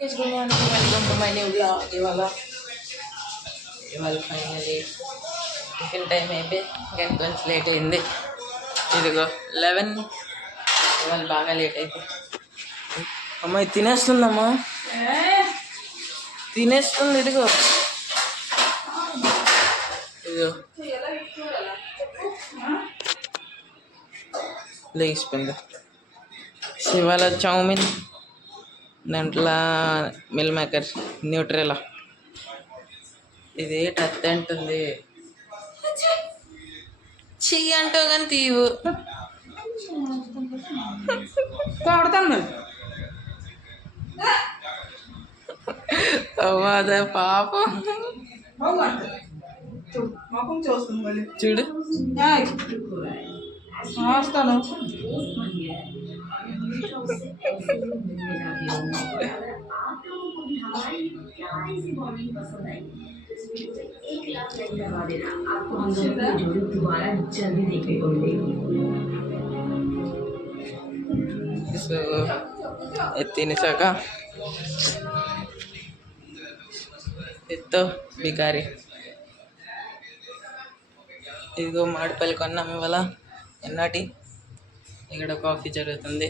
Good morning, welcome to my new blog. ఇవాళ finally tiffin time అయిపోయి ఇంకా కొంచెం లేట్ అయింది. ఇదిగో 11. ఇవాళ బాగా లేట్ అయిపోయి అమ్మాయి తినేస్తుందమ్మా, తినేస్తుంది. ఇదిగో ఇదిగో లేచిపోయింది. ఇవాళ చౌమిన్, దాంట్లో మిల్ మేకర్, న్యూట్రెలా. ఇది టత్ అంటుంది. చెయ్యి అంటావు కానీ తీవు. అదే పాపం చూడు. సో తినేసాక ఎత్తో బికారి. ఇదిగో మామిడిపల్లి కొన్నాం ఇవాళ. ఎన్నాటి ఇక్కడ కాఫీ జరుగుతుంది.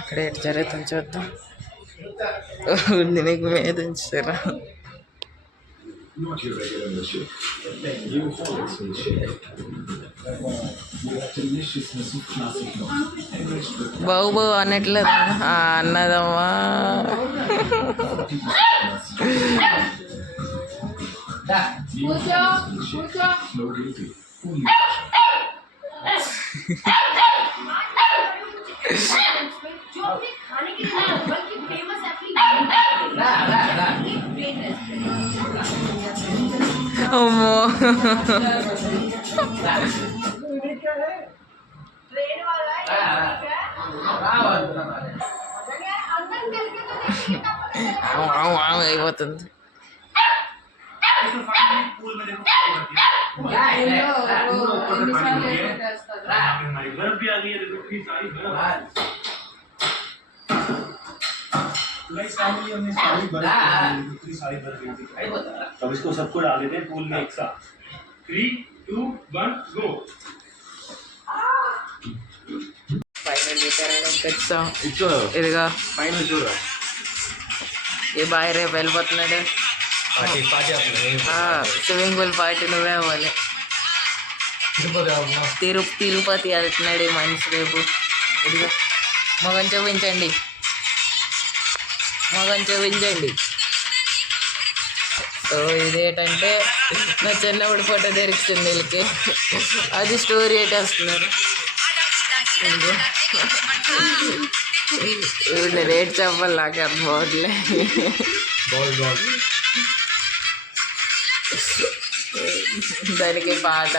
ఇక్కడ ఎటు జరుగుతుంది చూద్దాం. ఉంది నీకు మీద ఉంచారా? బావు బావు అన్నట్లేదు అన్నదమ్మా. అమ్మో అయిపోతుంది. अब इसको सबको डाल देते हैं पूल में एक साथ. 3, 2, 1, go. ఇదిగా ఈ బాయ్ రేపు వెళ్ళిపోతున్నాడు. స్విమ్మింగ్ పూల్ పార్టీ నువ్వే అవ్వాలి. తిరుపతి వెళ్తున్నాడు ఈ మనిషి రేపు. ఇదిగో మొగం చూపించండి, మొగం చూపించండి. సో ఇదేంటంటే నా చిన్నప్పుడు ఫోటో దొరికింది వీళ్ళకి, అది స్టోరీ వేస్తున్నారు. రేట్ చెప్పాలి, నాకు అర్థం అవ్వట్లే. దానికి పాట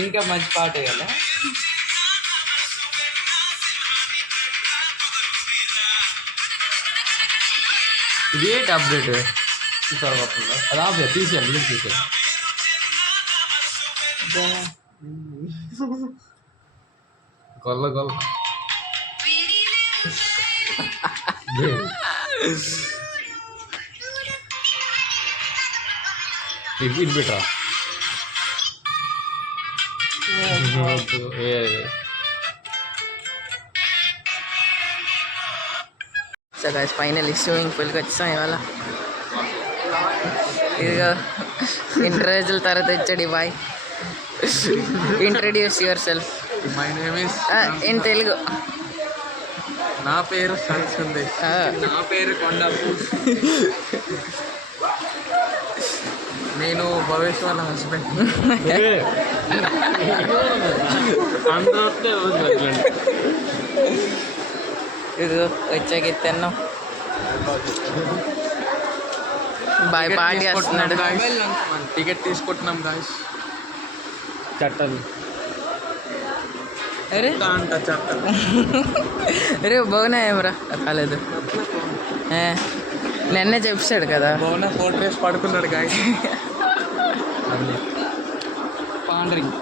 ఇంకా మంచి పాట కదా. ఇదేంటి అప్డేట్ అది ఆఫ్ తీసేయండి, లింక్ తీసేయండి. గొల్ల గొల్ల ఇది బెటరా. సో గైస్ ఫైనల్లీ స్విమ్మింగ్ పూల్కి వచ్చాం ఇవాళ. ఇదిగో ఇన్ని రోజుల తర్వాత వచ్చాడు ఈ boy. Introduce yourself. My name is in Telugu. నా పేరు సందేశ్. నా పేరు కొండాపు. నేను భవేష్ వాళ్ళ హస్బెండ్. ఇదిగో వచ్చాక తిన్నాం. బాయ్ పార్టీ వస్తున్నాడు. టికెట్ తీసుకుంటున్నాం గాయస్. చట్టాలు అరే అంట చట్టాలు. అరే బాగున్నాయేమరా? కాలేదు, నిన్నే చెప్పాడు కదా. బాగున్నా. 4 days పడుకున్నాడు గాయస్. పాండరింగ్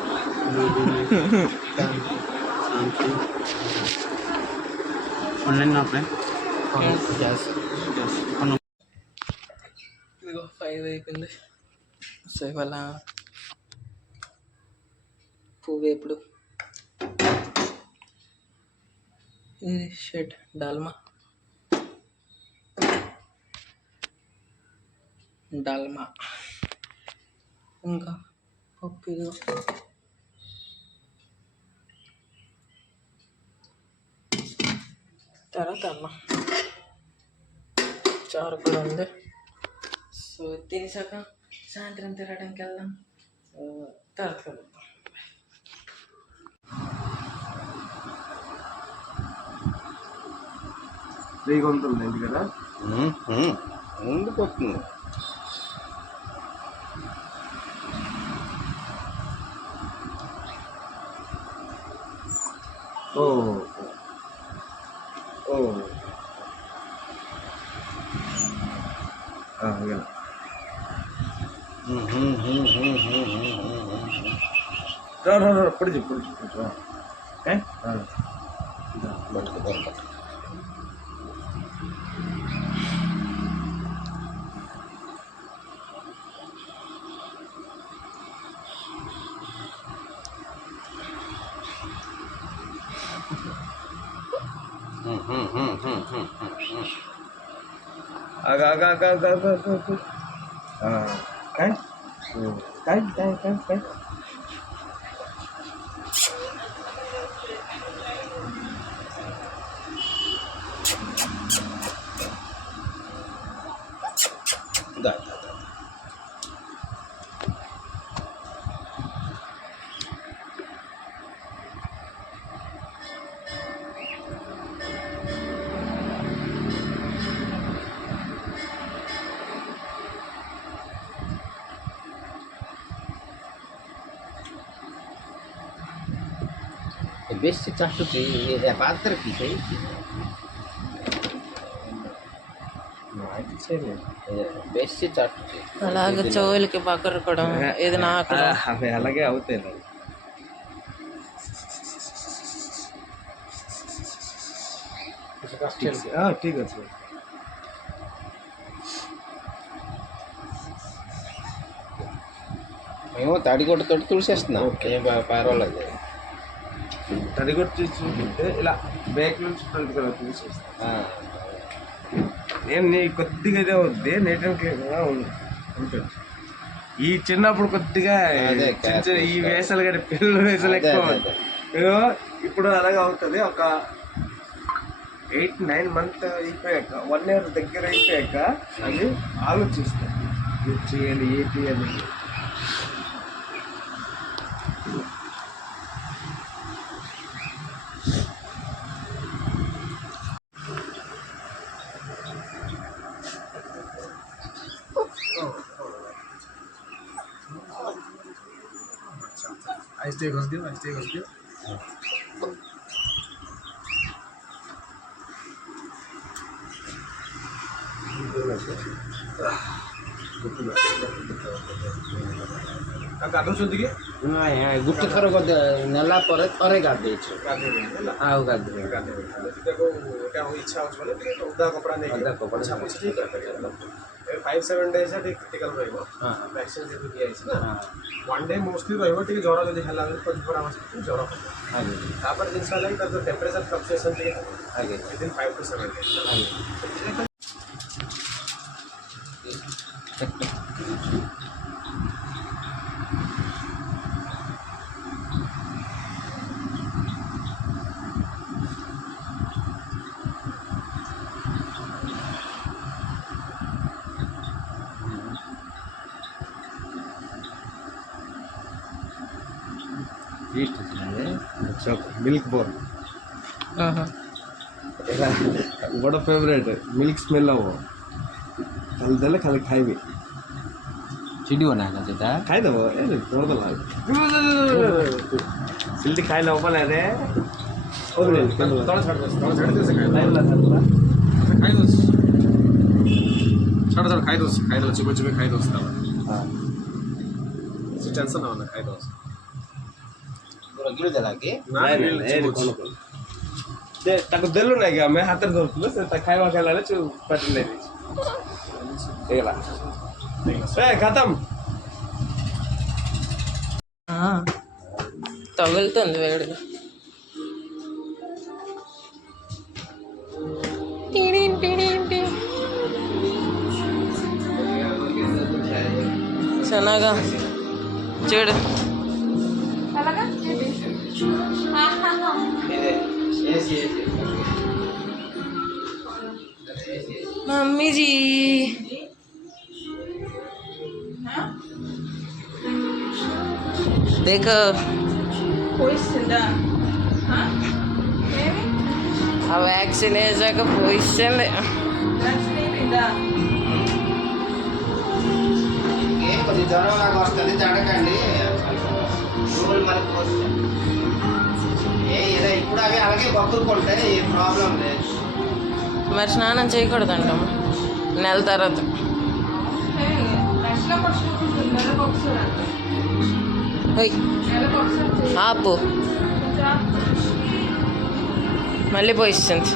ऑनलाइन ना अपने గ్యాస్ ఇదిగో 5 అయిపోయింది. సో ఇవాళ పువ్వు ఎప్పుడు ఇది షెడ్ డాల్మా ఇంకా పప్పు ఇదిగో తర్వాత అన్నం చారు కూడా ఉంది. సో తినేసాక సాయంత్రం తిరగడానికి వెళ్దాం. సో తర్వాత కలుద్దాం. ఫ్రీగా ఉంటుంది ఇంటి కదా ఉండిపోతుంది. ఓ ఓ ఇలా పొడి ఓకే काय बेसी चासुची पात्र की सही बेसी चासुची అలాగే చెవులకి పక్కరకడం ఇది నాకు అవి అలాగే అవుతాయి ঠিক আছে మేము తడిగొడ్డతో తుడిసేస్తున్నాం ఏం పర్వాలేదు. తడిగొట్టు చూసుకుంటే ఇలా బ్యాక్ నుంచి ఫ్రంట్ కదా తీసేస్తాం. ఏం నీ కొద్దిగా ఇదే అవుద్ది నీట్ అండ్ క్లీన్గా ఉంటుంది. ఈ చిన్నప్పుడు కొద్దిగా ఈ వేసలు కానీ పిల్లల వేసలు ఎక్కువ మీరు ఇప్పుడు అలాగే అవుతుంది. ఒక 8-9 months అయిపోయాక 1 year దగ్గర అయిపోయాక అది ఆలోచిస్తాం ఇది చేయాలి ఏంటి అని. ऐसे घुस दियो ଗାଧଉଛନ୍ତି କି? ଗୋଟେ ଥର ନେଲା ପରେ ଥରେ ଗାଧେଇଛୁ। ଆଉ ଗାଧେଇ ଇଚ୍ଛା ହଉଛି ବୋଲେ ଟିକେ ଓଦା କପଡ଼ା ନେଇକି ପୋଛା ପୋଛି ଟିକେ କରିପାରିବ। 5-7 days ଟିକେ କ୍ରିଟିକାଲ ରହିବ। ଭ୍ୟାକ୍ସିନ୍ ଯେହେତୁ ଦିଆହେଇଛି ନା 1 day ମୋଷ୍ଟଲି ରହିବ। ଟିକେ ଜ୍ୱର ଯଦି ହେଲା 24 hours ଜ୍ୱର ହେବ। ତାପରେ ଜିନିଷ ହେଲା କି ତାର ଯେଉଁ ଟେମ୍ପରେଚର ଫ୍ଲକ୍ଚୁଏସନ୍ ଟିକେ ଆଜ୍ଞା within 5 to 7 days। Milk board बड़ फेवरेट मिल्क स्मेल हम खाली देले खाली खाइबे चिड़ी बना का खाइदेव तोड़देल सिल्टी खाइले हम रे छाड़ खाई चिपे चिपे खाई टेंशन ना खाई गिळूद्याला की नाही नाही ते ताको दिलो नाही का मी हातात धरतो तर त्या खायवा खायला पाटील नाही गेला ए खतम తగులుతుంది వేడిగా. శనగా చూడు मम्मी जी देखो ఆ వ్యాక్సిన్ వేసాక పొజిషన్ ఏం కొద్ది జ్వరం లాగా వస్తుంది జడకండి షూలు మనకు వస్తాయి ఏదో ఇప్పుడు అవి అలాగే బతుకుంటాయి ఏ ప్రాబ్లం లేదు మరి స్నానం చేయకూడదంటాము నెల తర్వాత. ఓయ్ ఆపు మళ్ళీ పోయిస్తుంది.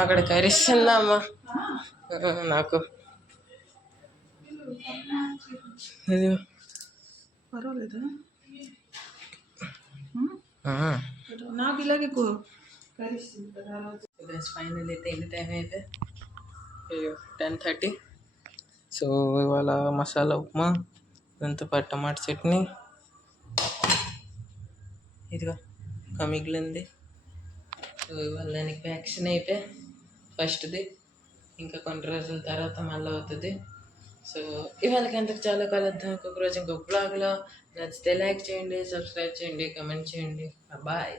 అక్కడ కరిస్తుందమ్మా నాకు. పర్వాలేదా నాకు ఇలాగే ఫైనల్ అయితే ఎన్ని టైం అయితే 10:30. సో ఇవాళ మసాలా ఉప్మా దాంతో పాటు టమాటా చట్నీ ఇదిగో ఇంకా మిగిలింది. సో ఇవాళ దానికి వ్యాక్సిన్ అయితే ఫస్ట్ది ఇంకా కొన్ని రోజుల తర్వాత మళ్ళీ అవుతుంది. సో ఇవాళకి అంతకు చాలా కలుద్దాం ఇంకొక రోజు ఇంకొక బ్లాగ్లో. నచ్చితే లైక్ చేయండి, సబ్స్క్రైబ్ చేయండి, కమెంట్ చేయండి. బాయ్.